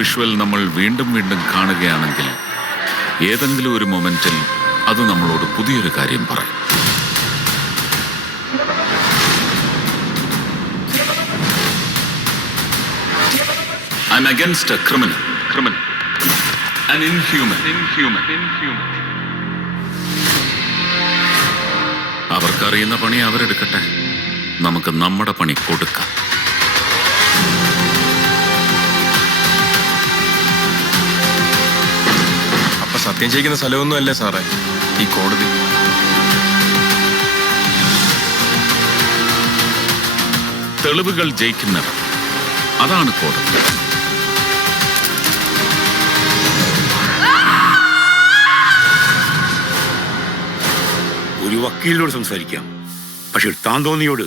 Visual നമ്മൾ വീണ്ടും വീണ്ടും കാണുകയാണെങ്കിൽ ഏതെങ്കിലും ഒരു മൊമെന്റിൽ അത് നമ്മളോട് പുതിയൊരു കാര്യം പറയും. I'm against a criminal. An inhuman. അവർക്കറിയുന്ന പണി അവരെടുക്കട്ടെ, നമുക്ക് നമ്മുടെ പണി കൊടുക്കാം. അപ്പൊ സത്യം ചെയ്യുന്ന സ്ഥലമൊന്നും അല്ലേ സാറേ ഈ കോടതി? തെളിവുകൾ ജയിക്കുന്നവർ, അതാണ് കോടതി. ഒരു വക്കീലിനോട് സംസാരിക്കാം, പക്ഷെ താൻ തോന്നിയോട്